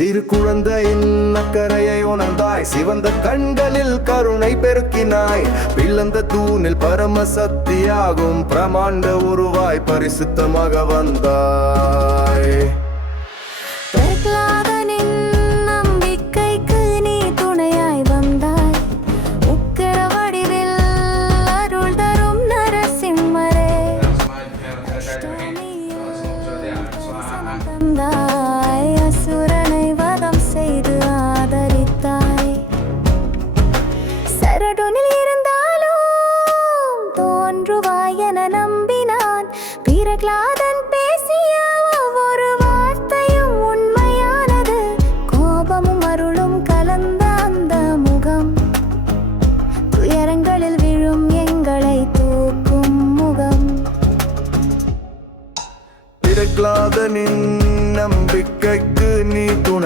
சிறு குழந்தையின் அக்கறையை உணர்ந்தாய். சிவந்த கண்களில் கருணை பெருக்கினாய். பிளந்த தூணில் பரம சக்தியாகும் பிரமாண்ட உருவாய். பரிசுத்தமாக வந்தாய்.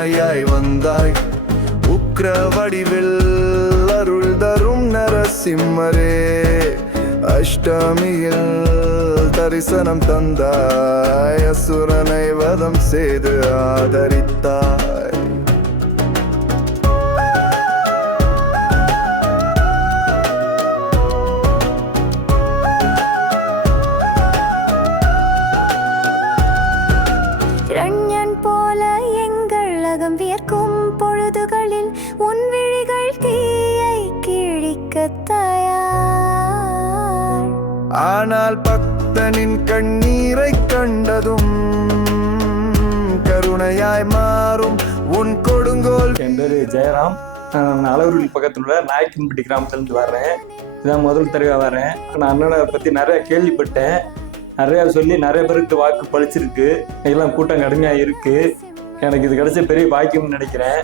துணையாய் வந்தாய். உக்ர வடிவில் அருள் தரும் நரசிம்மரே அஷ்டமியில் தரிசனம் தந்தாய். அசுரனை வதம் செய்து ஆதரித்தாய். ஆனால் பக்தனின் கண்ணீரை கண்டதும் கருணையாய் மாறும். உன் கொடுங்கோல் என் ஜெயராம். நான் அளவுருவில் பக்கத்தில் உள்ள நாயக்கன்பட்டி கிராமத்துலேருந்து வர்றேன். இதான் முதல் தடவை வரேன். நான் அண்ணனை பற்றி நிறைய கேள்விப்பட்டேன். நிறையா சொல்லி நிறைய பேருக்கு வாக்கு பழிச்சிருக்கு. எல்லாம் கூட்டம் கடுமையாக இருக்குது எனக்கு இது கிடைச்ச பெரிய பாக்கியம்னு நினைக்கிறேன்.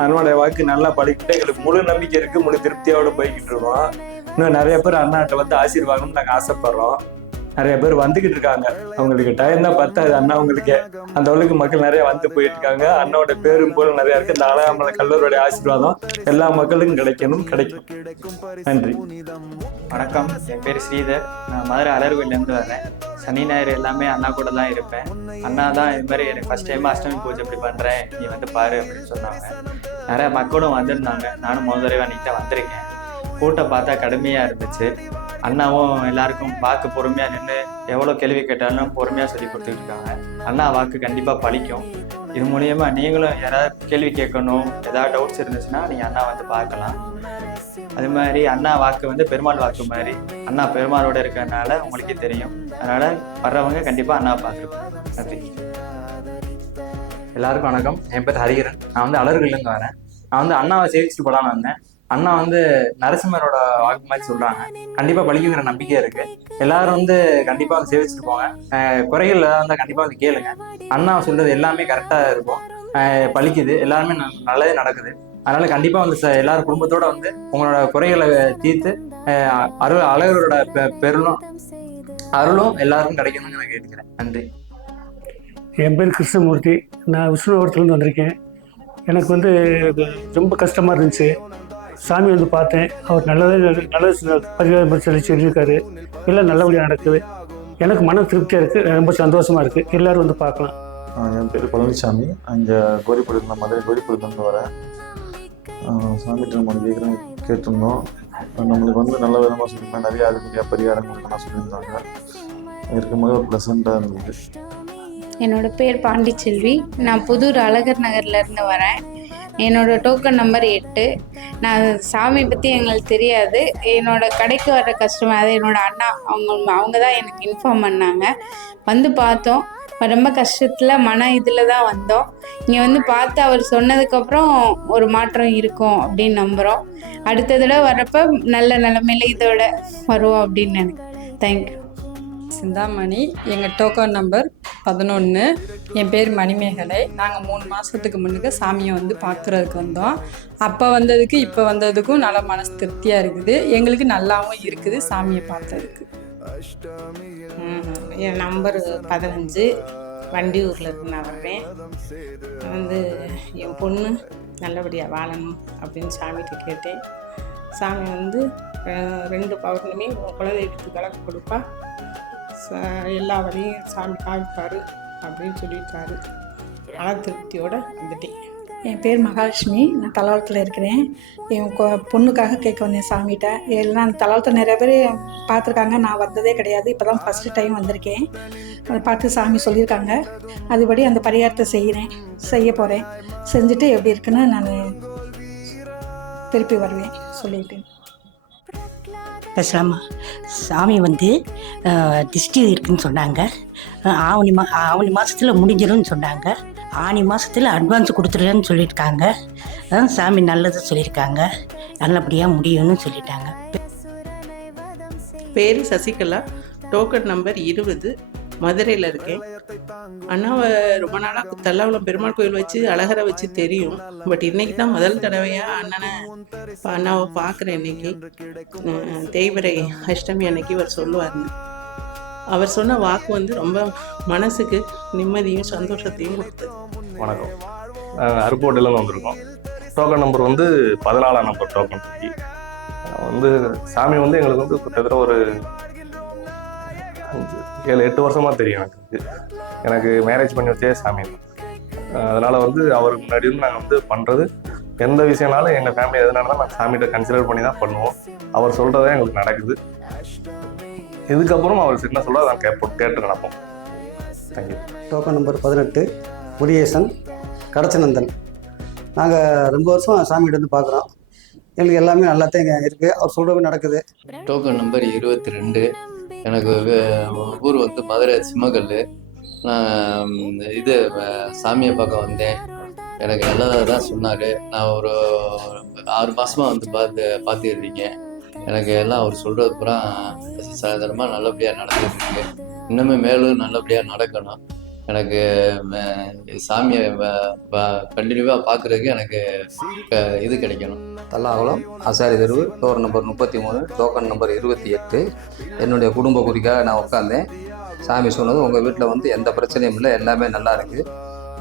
அண்ணனுடைய வாக்கு நல்லா படிக்கிட்டு எங்களுக்கு முழு நம்பிக்கை இருக்குது முழு திருப்தியோடு போய்கிட்டு இருக்கோம். இன்னும் நிறைய பேர் அண்ணாட்ட வந்து ஆசீர்வாதம்னு நாங்கள் ஆசைப்படுறோம். நிறைய பேர் வந்துகிட்டு இருக்காங்க. அவங்களுக்கு டைம் தான் பத்தாது. அண்ணா அவங்களுக்கு அந்த அளவுக்கு மக்கள் நிறைய வந்து போயிட்டு இருக்காங்க. அண்ணாவோட பேரும் போல நிறைய இருக்கு. இந்த அழகாமலை கல்லூரியோட ஆசீர்வாதம் எல்லா மக்களுக்கும் கிடைக்கணும் கிடைக்கும். நன்றி. வணக்கம். என் பேர் ஸ்ரீதர். நான் மதுரை அலர்கோயிலேருந்து வரேன் சனி ஞாயிறு எல்லாமே அண்ணா கூட தான் இருப்பேன். அண்ணா தான் இது மாதிரி எனக்கு ஃபஸ்ட் டைம் அஷ்டமி பூஜை இப்படி பண்ணுறேன் நீ வந்து பாரு அப்படின்னு சொன்னாங்க. நிறைய மக்களும் வந்திருந்தாங்க. நானும் முதல் தடவை அன்னைக்கு தான் வந்திருக்கேன். கூட்டம் பார்த்தா கடுமையாக இருந்துச்சு. அண்ணாவும் எல்லாருக்கும் வாக்கு பொறுமையாக நின்று எவ்வளோ கேள்வி கேட்டாலும் பொறுமையாக சொல்லி கொடுத்துருக்காங்க இருக்காங்க. அண்ணா வாக்கு கண்டிப்பாக பழிக்கும். இது மூலயமா நீங்களும் யாராவது கேள்வி கேட்கணும் ஏதாவது டவுட்ஸ் இருந்துச்சுன்னா நீங்கள் அண்ணா வந்து பார்க்கலாம். அது மாதிரி அண்ணா வாக்கு வந்து பெருமாள் வாக்கு மாதிரி. அண்ணா பெருமாளோட இருக்கிறதுனால உங்களுக்கே தெரியும். அதனால் வர்றவங்க கண்டிப்பாக அண்ணா பார்த்துருக்கோம் நன்றி. எல்லாருக்கும் வணக்கம். என் பேர் ஹரிகரன் நான் வந்து அலர்கள்லேருந்து வரேன். நான் வந்து அண்ணாவை சேவிச்சுட்டு போகலான்னு வந்தேன். அண்ணா வந்து நரசிம்மரோட வாக்கு மாதிரி சொல்றாங்க. கண்டிப்பா பழிக்குங்கிற நம்பிக்கை இருக்கு. எல்லாரும் வந்து கண்டிப்பா வந்து சேவிச்சுட்டு போங்க குறைகள் ஏதாவது இருந்தால் கண்டிப்பா வந்து கேளுங்க. அண்ணா சொல்றது எல்லாமே கரெக்டா இருக்கும். பழிக்குது எல்லாருமே நல்லதே நடக்குது. அதனால கண்டிப்பா வந்து எல்லாரும் குடும்பத்தோட வந்து உங்களோட குறைகளை தீர்த்து அருள் அழகரோட பெ- பெருளும் அருளும் எல்லாருக்கும் கிடைக்கணும்னு நான் கேட்டுக்கிறேன். நன்றி. என் பேர் கிருஷ்ணமூர்த்தி. நான் விஷ்ணுவரத்துலேருந்து வந்திருக்கேன். எனக்கு வந்து ரொம்ப கஷ்டமாக இருந்துச்சு. சாமி வந்து பார்த்தேன். அவர் நல்லதே நல்ல பரிகாரம் சொல்லி சொல்லியிருக்காரு எல்லாம் நல்லபடியாக நடக்குது. எனக்கு மன திருப்தியாக இருக்குது ரொம்ப சந்தோஷமாக இருக்குது எல்லோரும் வந்து பார்க்கலாம். என் பேர் பழனிசாமி அங்கே கோரிப்பள்ளி நான் மதுரை கோரிப்பள்ளிலேருந்து வரேன். சாமிகிட்ட நம்ம கேட்குறோம் கேட்டிருந்தோம். நம்மளுக்கு வந்து நல்ல விதமாக சொல்லியிருந்தாங்க நிறைய அதுக்குரிய பரிகாரங்கள் சொல்லியிருந்தாங்க. இருக்கும்போது ஒரு ப்ளசண்ட்டாக இருந்தது. என்னோட பேர் பாண்டிச்செல்வி. நான் புதூர் அழகர் நகர்ல இருந்து வரேன். என்னோட டோக்கன் நம்பர் எட்டு. நான் சாமி பற்றி எங்களுக்கு தெரியாது. என்னோட கடைக்கு வர்ற கஸ்டமர் அது என்னோட அண்ணா அவங்க அவங்க தான் எனக்கு இன்ஃபார்ம் பண்ணாங்க. வந்து பார்த்தோம். ரொம்ப கஷ்டத்தில் மன இதில் தான் வந்தோம். இங்கே வந்து பார்த்து அவர் சொன்னதுக்கப்புறம் ஒரு மாற்றம் இருக்கும் அப்படின்னு நம்புகிறோம் அடுத்த தடவை வர்றப்ப நல்ல நிலமையில இதோட வருவோம் அப்படின்னு நினைக்கிறேன். தேங்க்யூ சிந்தாமணி எங்கள் டோக்கன் நம்பர் பதினொன்று என் பேர் மணிமேகலை. நாங்கள் மூணு மாதத்துக்கு முன்னுக்கு சாமியை வந்து பார்க்குறதுக்கு வந்தோம். அப்போ வந்ததுக்கு இப்போ வந்ததுக்கும் நல்ல மனசு திருப்தியாக இருக்குது. எங்களுக்கு நல்லாவும் இருக்குது சாமியை பார்த்ததுக்கு என் நம்பர் பதினஞ்சு. வண்டியூரில் இருந்து நான் வர்றேன். வந்து என் பொண்ணு நல்லபடியாக வாழணும் அப்படின்னு சாமிகிட்ட கேட்டேன். சாமி வந்து ரெண்டு பௌர்ணமி உன் குலதெய்வத்துக்கு விளக்கு கொடுப்பா. எல்லா வழியும் சாமி காமிப்பார் அப்படின்னு சொல்லியிருக்காரு மன திருப்தியோட வந்துட்டேன். என் பேர் மகாலட்சுமி. நான் தலாவளத்தில் இருக்கிறேன். என் கொ- பொண்ணுக்காக கேட்க வந்தேன் சாமிகிட்ட. எல்லாம் அந்த தலாவளத்தில் நிறைய பேர் பார்த்துருக்காங்க. நான் வந்ததே கிடையாது. இப்போ தான் ஃபஸ்ட்டு டைம் வந்திருக்கேன். அதை பார்த்து சாமி சொல்லியிருக்காங்க. அதுபடி அந்த பரிகாரத்தை செய்கிறேன் செய்ய போகிறேன் செஞ்சுட்டு எப்படி இருக்குன்னு நான் திருப்பி வருவேன் சொல்லிட்டேன் பேசலாமா? சாமி வந்து திஷ்டி இருக்குன்னு சொன்னாங்க. ஆவணி மா ஆவணி மாதத்தில் முடிஞ்சிடும்னு சொன்னாங்க. ஆனி மாதத்தில் அட்வான்ஸ் கொடுத்துருன்னு சொல்லியிருக்காங்க. சாமி நல்லது சொல்லியிருக்காங்க. நல்லபடியாக முடியும்னு சொல்லிட்டாங்க. பேர் சசிகலா. டோக்கன் நம்பர் இருபது. மதுரையில் இருக்கேன். அண்ணாவை ரொம்ப நாளாக தல்லாவளம் பெருமாள் கோயில் வச்சு அழகரை வச்சு தெரியும். பட் இன்னைக்கு தான் முதல் தடவையாக அண்ணனை அண்ணாவை பார்க்குறேன் இன்னைக்கு. அஹ் அஷ்டமி அன்னைக்கு அவர் சொல்லுவார் அவர் சொன்ன வாக்கு வந்து ரொம்ப மனசுக்கு நிம்மதியும் சந்தோஷத்தையும் கொடுத்தது. வணக்கம். அருப்போட்டில வந்திருக்கோம். டோக்கன் நம்பர் வந்து பதினாலாம் நம்பர் டோக்கன் வந்து சாமி வந்து எங்களுக்கு வந்து கிட்டத்தட்ட ஒரு அஞ்சு, ஏழு எட்டு வருஷமாக தெரியும் எனக்கு. எனக்கு மேரேஜ் பண்ணி வச்சே சாமி. தான் அதனால் வந்து அவருக்கு முன்னாடி இருந்து நாங்கள் வந்து பண்ணுறது எந்த விஷயம்னாலும் எங்கள் ஃபேமிலி எதுனாலும் நாங்கள் சாமிகிட்ட கன்சிடர் பண்ணி தான் பண்ணுவோம். அவர் சொல்கிறதே எங்களுக்கு நடக்குது. இதுக்கப்புறம் அவர் என்ன சொல்கிறத நான் கேட்போம் கேட்டு நடப்போம். தேங்க்யூ டோக்கன் நம்பர் பதினெட்டு முருகேசன் கடச்சநந்தன் நாங்கள் ரொம்ப வருஷம் சாமிகிட்ட வந்து பார்க்குறோம் எங்களுக்கு எல்லாமே நல்லா தான் இங்கே இருக்குது அவர் சொல்கிறது நடக்குது. டோக்கன் நம்பர் இருபத்தி ரெண்டு எனக்கு ஊர் வந்து மதுரை சிம்மக்கல் நான் இது சாமியை பார்க்க வந்தேன். எனக்கு நல்லதாக தான் சொன்னார். நான் ஒரு ஆறு மாதமாக வந்து பார்த்து பார்த்துருக்கீங்க எனக்கு எல்லாம் அவர் சொல்கிறது பூரா சாதாரணமாக நல்லபடியாக நடந்துருக்கு இன்னுமே மேலும் நல்லபடியாக நடக்கணும். எனக்கு சாமியை கண்டினியூவாக பார்க்குறதுக்கு எனக்கு இது கிடைக்கணும். தல்லாகுளம் ஆசாரி தெருவு டோர் நம்பர் முப்பத்தி மூணு டோக்கன் நம்பர் இருபத்தி எட்டு. என்னுடைய குடும்ப குறிக்காக நான் உட்காந்தேன் சாமி சொன்னது உங்கள் வீட்டில் வந்து எந்த பிரச்சனையும் இல்லை எல்லாமே நல்லா இருக்குது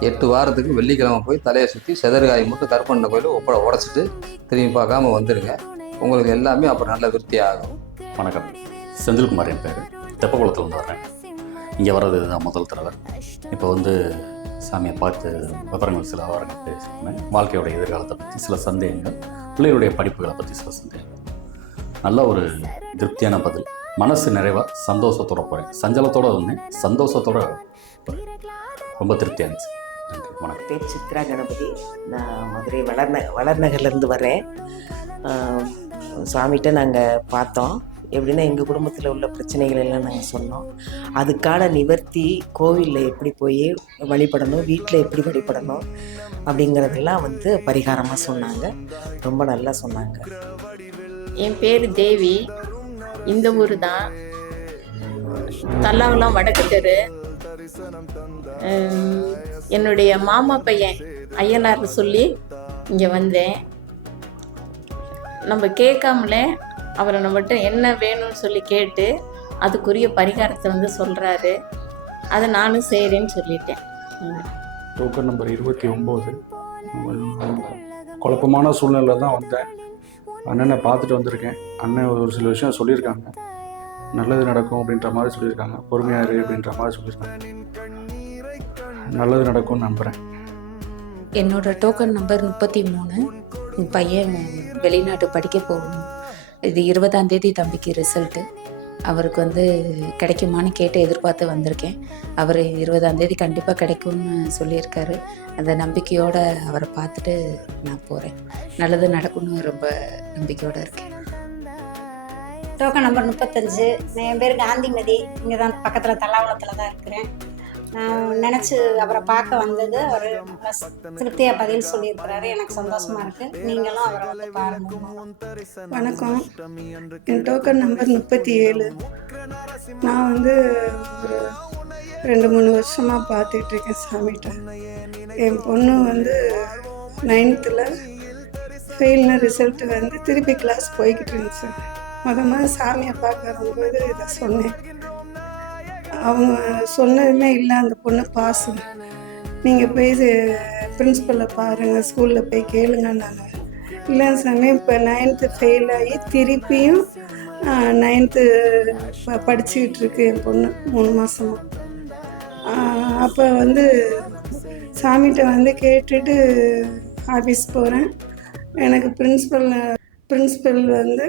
எட்டு வாரத்துக்கு வெள்ளிக்கிழமை போய் தலையை சுற்றி செதறுகாய் மட்டும் கருப்பண்ண கோயில் ஒப்பட உடச்சிட்டு திரும்பி பார்க்காம வந்துடுங்க உங்களுக்கு எல்லாமே அப்புறம் நல்ல விருத்தி ஆகும் வணக்கம். செந்தில்குமார் என் பேர். தெப்பக்குளத்துலேருந்து வர்றேன். இங்கே வர்றது தான் முதல் தடவை. இப்போ வந்து சாமியை பார்த்து விவரங்கள் சில விவரங்கள் பேசினேன் வாழ்க்கையோட எதிர்காலத்தை பற்றி சில சந்தேகங்கள் பிள்ளைகளுடைய படிப்புகளை பற்றி சில சந்தேகங்கள். நல்ல ஒரு திருப்தியான பதில். மனசு நிறைவாக சந்தோஷத்தோட போகிறேன் சஞ்சலத்தோட வந்தேன். சந்தோஷத்தோட ரொம்ப திருப்தியாக இருந்துச்சு. வணக்கம். பேர் சித்ரா கணபதி. நான் மதுரை வளர்ந வளர்நகர்லேருந்து வரேன். சாமிகிட்ட நாங்கள் பார்த்தோம். எப்படின்னா எங்கள் குடும்பத்தில் உள்ள பிரச்சனைகள் எல்லாம் நாங்கள் சொன்னோம். அதுக்கான நிவர்த்தி கோவிலில் எப்படி போய் வழிபடணும் வீட்டில் எப்படி வழிபடணும் அப்படிங்கிறதெல்லாம் வந்து பரிகாரமாக சொன்னாங்க. ரொம்ப நல்லா சொன்னாங்க. என் பேர் தேவி. இந்த ஊர் தான் தல்லாவெல்லாம் வடக்கு தெரு என்னுடைய மாமா பையன் ஐயனார் சொல்லி இங்கே வந்தேன். நம்ம கேட்காமலே அவரை நம்மகிட்ட என்ன வேணும்னு சொல்லி கேட்டு அதுக்குரிய பரிகாரத்தை வந்து சொல்கிறாரு அதை நானும் செய்கிறேன்னு சொல்லிட்டேன். டோக்கன் நம்பர் இருபத்தி ஒம்பது. குழப்பமான சூழ்நிலை தான் வந்தேன். அண்ணனை பார்த்துட்டு வந்திருக்கேன். அண்ணன் ஒரு சில விஷயம் சொல்லியிருக்காங்க. நல்லது நடக்கும் அப்படின்ற மாதிரி சொல்லியிருக்காங்க. பொறுமையாக இரு அப்படின்ற மாதிரி சொல்லியிருக்காங்க. நல்லது நடக்கும்னு நம்புகிறேன் என்னோட டோக்கன் நம்பர் முப்பத்தி மூணு. என் பையன் வெளிநாட்டு படிக்க போகணும். இது இருபதாம் தேதி தம்பிக்கு ரிசல்ட்டு அவருக்கு வந்து கிடைக்குமான்னு கேட்டு எதிர்பார்த்து வந்திருக்கேன். அவர் இருபதாம் தேதி கண்டிப்பாக கிடைக்கும்னு சொல்லியிருக்காரு. அந்த நம்பிக்கையோட அவரை பார்த்துட்டு நான் போகிறேன் நல்லது நடக்கும்னு ரொம்ப நம்பிக்கையோடு இருக்கேன். டோக்கன் நம்பர் முப்பத்தஞ்சு. என் பேர் காந்திமதி. இங்கே தான் பக்கத்தில் தலாவளத்தில் தான் இருக்கிறேன். நினச்சி அவரை பார்க்க வந்தது அவர் திருப்தியாக பதில் சொல்லியிருக்கிறாரு. எனக்கு சந்தோஷமாக இருக்குது நீங்களும் அவரை வந்து பாருங்க. வணக்கம். என் டோக்கன் நம்பர் முப்பத்தி ஏழு. நான் வந்து ஒரு ரெண்டு மூணு வருஷமாக பார்த்துட்ருக்கேன் சாமிகிட்ட. என் பொண்ணு வந்து நைன்த்தில் ஃபெயில்னு ரிசல்ட் வந்து திருப்பி கிளாஸ் போய்கிட்டு இருந்துச்சு. மொதல் முத சாமியை பார்க்க வரும்போது இதை சொன்னேன். அவங்க சொன்னதுமே இல்லை அந்த பொண்ணு பாஸு நீங்கள் போய் பிரின்ஸிபலை பாருங்கள் ஸ்கூலில் போய் கேளுங்கன்னாங்க இல்லை சாமி இப்போ நைன்த்து ஃபெயில் ஆகி திருப்பியும் நைன்த்து ப படிச்சுக்கிட்டு இருக்கு என் பொண்ணு மூணு மாதமா அப்போ வந்து சாமிகிட்ட வந்து கேட்டுட்டு ஆஃபீஸ் போகிறேன் எனக்கு பிரின்ஸிபல் பிரின்ஸிபல் வந்து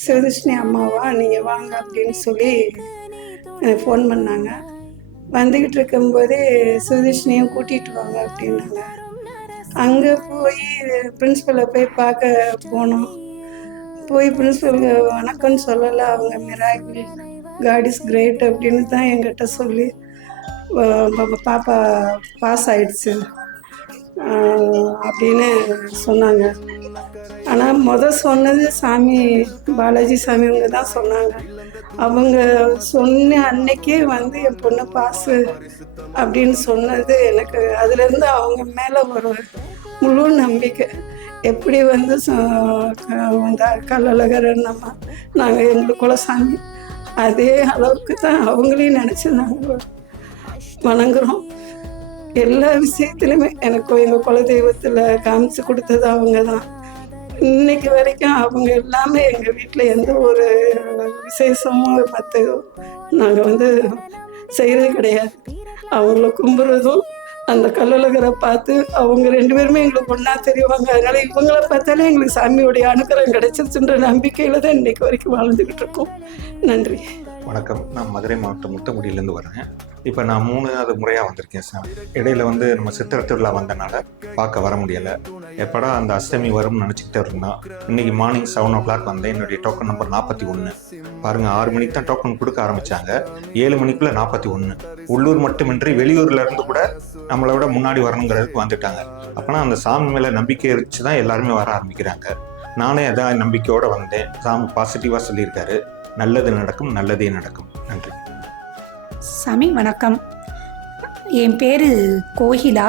சிவதர்ஷினி அம்மாவா நீங்கள் வாங்க அப்படின்னு சொல்லி எனக்கு ஃபோன் பண்ணாங்க. வந்துக்கிட்டு இருக்கும்போதே சிவதர்ஷினியும் கூட்டிகிட்டு வாங்க அப்படின்னாங்க. அங்கே போய் பிரின்ஸிபலை போய் பார்க்க போனோம். போய் பிரின்ஸிபலுக்கு வணக்கம்னு சொல்லலை. அவங்க மிராக்கிள் காட் இஸ் கிரேட் அப்படின்னு தான் என்கிட்ட சொல்லி பாப்பா பாஸ் ஆயிடுச்சு. அப்படின்னு சொன்னாங்க. ஆனால் முத சொன்னது சாமி பாலாஜி சாமி அவங்க தான் சொன்னாங்க. அவங்க சொன்ன அன்னைக்கே வந்து என் பொண்ணு பாசு அப்படின்னு சொன்னது எனக்கு அதுலேருந்து அவங்க மேலே ஒரு முழு நம்பிக்கை. எப்படி வந்து ச- கல்லழகர் நம்ம நாங்கள் எங்களுக்கு குலசாமி அதே அளவுக்கு தான் அவங்களையும் நினச்சி நாங்கள் வணங்குறோம். எல்லா விஷயத்துலையுமே எனக்கு எங்கள் குலதெய்வத்தில் காமிச்சு கொடுத்தது அவங்க தான் இன்னைக்கு வரைக்கும் அவங்க எல்லாமே எங்கள் வீட்டில் எந்த ஒரு விசேஷமும் மற்றதோ நாங்கள் வந்து செய்கிறது கிடையாது. அவங்கள கும்புறதும் அந்த கல்லுலகரை பார்த்து அவங்க ரெண்டு பேருமே எங்களுக்கு ஒன்றா தெரிவாங்க. அதனால இவங்களை பார்த்தாலே எங்களுக்கு சாமியோடைய அனுகிரகம் கிடைச்சிருச்சுன்ற நம்பிக்கையில் தான் இன்னைக்கு வரைக்கும் வாழ்ந்துக்கிட்டு இருக்கோம். நன்றி. வணக்கம். நான் மதுரை மாவட்டம் முத்தங்குடியிலேருந்து வரேன் இப்போ நான் மூணாவது முறையாக வந்திருக்கேன் சார். இடையில வந்து நம்ம சித்திரை திருவிழா வந்தனால பார்க்க வர முடியலை. எப்படா அந்த அஷ்டமி வரும்னு நினச்சிக்கிட்டே இருந்தான் இன்னைக்கு மார்னிங் செவன் ஓ கிளாக் வந்தேன். என்னுடைய டோக்கன் நம்பர் நாற்பத்தி ஒன்று பாருங்கள் ஆறு மணிக்கு தான் டோக்கன் கொடுக்க ஆரம்பித்தாங்க ஏழு மணிக்குள்ளே நாற்பத்தி ஒன்று உள்ளூர் மட்டுமின்றி வெளியூரில் இருந்து கூட நம்மளை விட முன்னாடி வரணுங்கிறதுக்கு வந்துட்டாங்க. அப்போனா அந்த சாமி மேலே நம்பிக்கை வச்சு தான் எல்லாருமே வர ஆரம்பிக்கிறாங்க. நானே அதான் நம்பிக்கையோடு வந்தேன். சாமி பாசிட்டிவாக சொல்லியிருக்காரு. நல்லது நடக்கும் நல்லதே நடக்கும். நன்றி. சாமி வணக்கம். என் பேர் கோகிலா.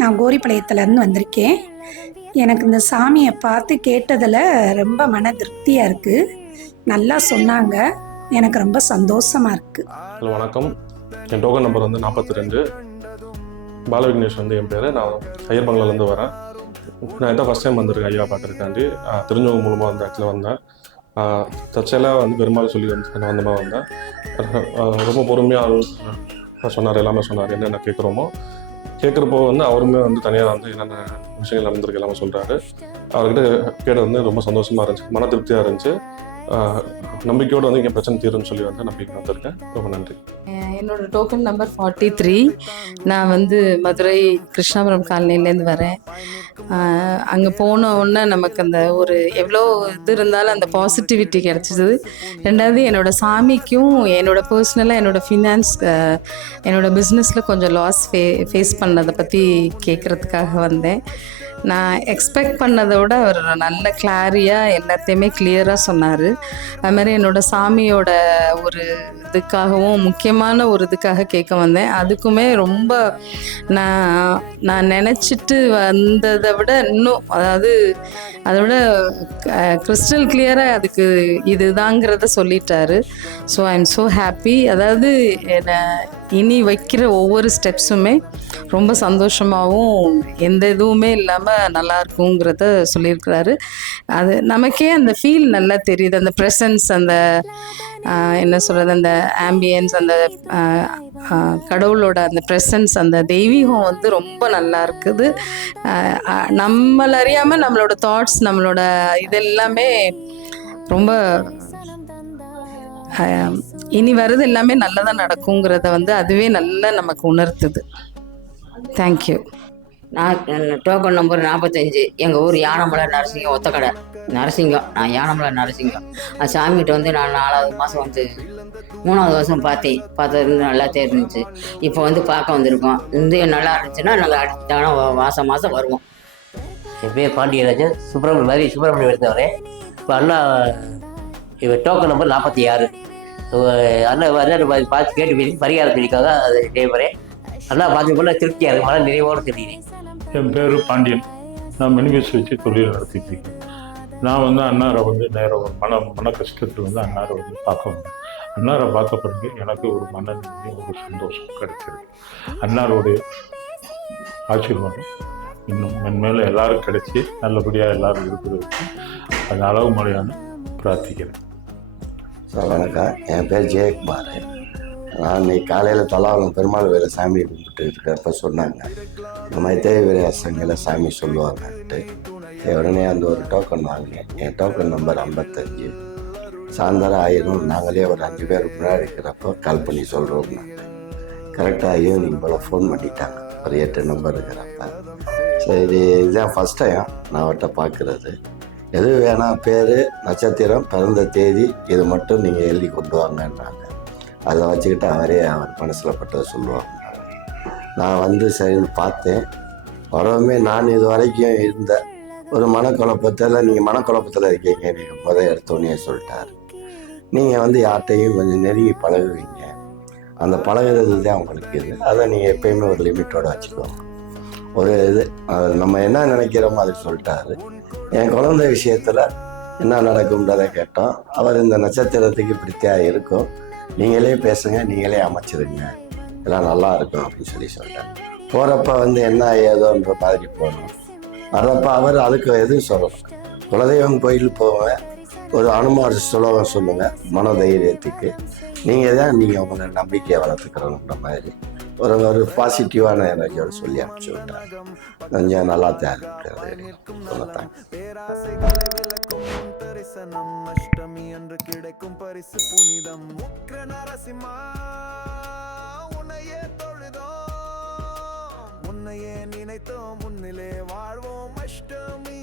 நான் கோரிப்பாளையத்துலேருந்து வந்திருக்கேன். எனக்கு இந்த சாமியை பார்த்து கேட்டதில் ரொம்ப மன திருப்தியாக இருக்குது நல்லா சொன்னாங்க. எனக்கு ரொம்ப சந்தோஷமாக இருக்குது ஹலோ வணக்கம். என் டோக்கன் நம்பர் வந்து நாற்பத்தி ரெண்டு பாலவிக்னேஷ் வந்து என் பேர். நான் ஐயர் பங்களாலேருந்து வரேன். நான் இதான் ஃபஸ்ட் டைம் வந்திருக்கேன். ஐயா பார்க்குறதுக்காண்டி. தெரிஞ்சவங்க மூலமாக அந்த இடத்துல வந்தேன். ஆஹ் தற்செயலாக வந்து பெருமாள் சொல்லி வந்து. நான் மாதிரி வந்தேன் ரொம்ப பொறுமையாக சொன்னார் எல்லாமே சொன்னார் என்னென்ன கேட்குறோமோ. கேட்குறப்போ வந்து அவருமே வந்து தனியாக வந்து என்னென்ன விஷயங்கள் நடந்திருக்கு எல்லாமே சொல்கிறாரு அவர்கிட்ட கேட்ட வந்து ரொம்ப சந்தோஷமாக இருந்துச்சு மன திருப்தியாக இருந்துச்சு. நம்பிக்கையோடு வந்து இங்கே பிரச்சனை தீரும்னு சொல்லி வந்து நம்பிக்கை வந்திருக்கேன். ரொம்ப நன்றி. என்னோட டோக்கன் நம்பர் ஃபார்ட்டி த்ரீ நான் வந்து மதுரை கிருஷ்ணாபுரம் காலனிலேருந்து வரேன். அங்கே போன உடனே நமக்கு அந்த ஒரு எவ்வளோ இது இருந்தாலும் அந்த பாசிட்டிவிட்டி கிடச்சிது. ரெண்டாவது என்னோடய சாமிக்கும் என்னோடய பர்சனலாக என்னோடய ஃபினான்ஸ் என்னோடய பிஸ்னஸில் கொஞ்சம் லாஸ் ஃபே ஃபேஸ் பண்ணதை பற்றி கேட்குறதுக்காக வந்தேன். நான் எக்ஸ்பெக்ட் பண்ணதை விட அவர் நல்ல கிளாரியாக எல்லாத்தையுமே கிளியராக சொன்னார். அது மாதிரி என்னோட சாமியோட ஒரு இதுக்காகவும் முக்கியமான ஒரு இதுக்காக கேட்க வந்தேன். அதுக்குமே ரொம்ப நான் நான் நினச்சிட்டு வந்ததை விட இன்னும் அதாவது அதை விட கிறிஸ்டல் கிளியராக அதுக்கு இதுதாங்கிறத சொல்லிட்டாரு. So I am so happy அதாவது என்னை இனி வைக்கிற ஒவ்வொரு ஸ்டெப்ஸுமே ரொம்ப சந்தோஷமாகவும் எந்த இதுவுமே இல்லாமல் நல்லா இருக்குங்கிறத சொல்லியிருக்கிறாரு. அது நமக்கே அந்த ஃபீல் நல்லா தெரியுது. அந்த ப்ரெசன்ஸ் அந்த என்ன சொல்கிறது அந்த ஆம்பியன்ஸ் அந்த கடவுளோட அந்த ப்ரெசன்ஸ் அந்த தெய்வீகம் வந்து ரொம்ப நல்லா இருக்குது. நம்மள அறியாமல் நம்மளோட தாட்ஸ் நம்மளோட இதெல்லாமே ரொம்ப இனி வர்றது எல்லாமே நல்லதாக நடக்குங்கிறத வந்து அதுவே நல்லா நமக்கு உணர்த்துது. தேங்க்யூ நான் டோக்கன் நம்பர் நாற்பத்தஞ்சு எங்கள் ஊர் யானமலை நரசிங்கம் ஒத்தக்கடை நரசிங்கம். நான் யானமலை நரசிங்கம். அந்த சாமிகிட்ட வந்து நான் நாலாவது மாதம் வந்து மூணாவது வருஷம் பார்த்தேன். பார்த்தது நல்லா தெரிஞ்சிச்சு. இப்போ வந்து பார்க்க வந்திருக்கோம். இந்த நல்லா இருந்துச்சுன்னா நாங்கள் அடுத்தான மாதம் மாதம் வருவோம். என் பேர் பாண்டியராஜன் சுப்பிரமணியம் மாதிரி சுப்பிரமணியம் எடுத்தவரேன் இப்போ அண்ணா இவர் டோக்கன் நம்பர் நாற்பத்தி ஆறு. அண்ணா பார்த்து கேட்டு பேசி பரிகாரம் சொல்லிக்காங்க அது டேவரே அண்ணா பார்த்து போல திருப்தியாக இருக்கு. மன நிறைவோடு தெரியுறேன் என் பேர் பாண்டியன். நான் மினிபஸ் வச்சு தொழில் நடத்திட்டு இருக்கேன். நான் வந்து அண்ணாரை வந்து நேரம் ஒரு மன மன கஷ்டத்தில் வந்து அண்ணாரை வந்து பார்க்க வந்தேன். அண்ணாரை பார்த்த பிறகு எனக்கு ஒரு மன ஒரு சந்தோஷம் கிடைச்சிருக்கு. அன்னாருடைய ஆசீர்வாதம் இன்னும் மென்மேலும் எல்லாரும் கிடைச்சி நல்லபடியாக எல்லாரும் இருக்கிறதுக்கு அது அளவு முறையான பிரார்த்திக்கிறேன். சார் வணக்கம். என் பேர் ஜெயக்குமார். நான் இன்னைக்கு காலையில் தலாவலம் பெருமாள் வேலை சாமி கும்பிட்டு இருக்கிறப்ப சொன்னாங்க இந்த மாதிரி தேவை சங்கையில் சாமி சொல்லுவாங்கன்ட்டு. உடனே அந்த ஒரு டோக்கன் வாங்கினேன். என் டோக்கன் நம்பர் ஐம்பத்தஞ்சு. சாயந்தரம் ஆயிரும் நாங்களே ஒரு அஞ்சு பேர் முன்னாடி இருக்கிறப்போ கால் பண்ணி சொல்கிறோம்னா கரெக்டாக ஈவினிங் போல் ஃபோன் பண்ணிட்டாங்க. ஒரு எட்டு நம்பர் இருக்கிறப்ப. சரி இதுதான் ஃபஸ்ட் டைம் நான் அவர்கிட்ட பார்க்குறது எது வேணால் பேர் நட்சத்திரம் பிறந்த தேதி இது மட்டும் நீங்கள் எழுதி கொண்டு வாங்கன்றாங்க. அதை வச்சுக்கிட்டு அவரே அவர் மனசில் பட்டதை சொல்லுவாங்க நான் வந்து சரின்னு பார்த்தேன். வரவுமே நான் இது வரைக்கும் இருந்த ஒரு மனக்குழப்பத்தில் நீங்கள் மனக்குழப்பத்தில் இருக்கீங்க நீங்கள் முதல் எடுத்தோன்னே சொல்லிட்டாரு. நீங்கள் வந்து யார்கிட்டையும் கொஞ்சம் நெருங்கி பழகுவீங்க. அந்த பழகிறது தான் உங்களுக்கு இது. அதை நீங்கள் எப்பயுமே ஒரு லிமிட்டோட வச்சுக்கோங்க. ஒரு இது நம்ம என்ன நினைக்கிறோமோ அதுக்கு சொல்லிட்டாரு. என் குழந்தை விஷயத்தில் என்ன நடக்கும்ன்றதை கேட்டோம். அவர் இந்த நட்சத்திரத்துக்கு இப்படித்தான் இருக்கும். நீங்களே பேசுங்க நீங்களே அமைச்சிருங்க எல்லாம் நல்லா இருக்கும் அப்படின்னு சொல்லி சொல்லிட்டேன் போகிறப்ப வந்து என்ன ஏதோன்ற மாதிரி போகணும் வர்றப்ப அவர் அதுக்கு எதுவும் சொல்லணும் குலதெய்வம் கோயில் போவேன் ஒரு அனுமார் சுலோகம் சொல்லுங்கள் மனதைரியத்துக்கு. நீங்கள் தான் நீங்கள் உங்களை நம்பிக்கையை வளர்த்துக்கிறோன்ற மாதிரி. ஒரு ஒரு பாசிட்டிவான எனர்ஜியோட சொல்லி அனுப்பிச்சு விட்டாங்க கொஞ்சம் நல்லா தான் அஷ்டமி அன்று கிடைக்கும் பரிசு புனிதம் உக்ர நரசிம்மா உன்னையே தொழுதோம் உன்னையே நினைத்தோம் முன்னிலே வாழ்வோம் அஷ்டமி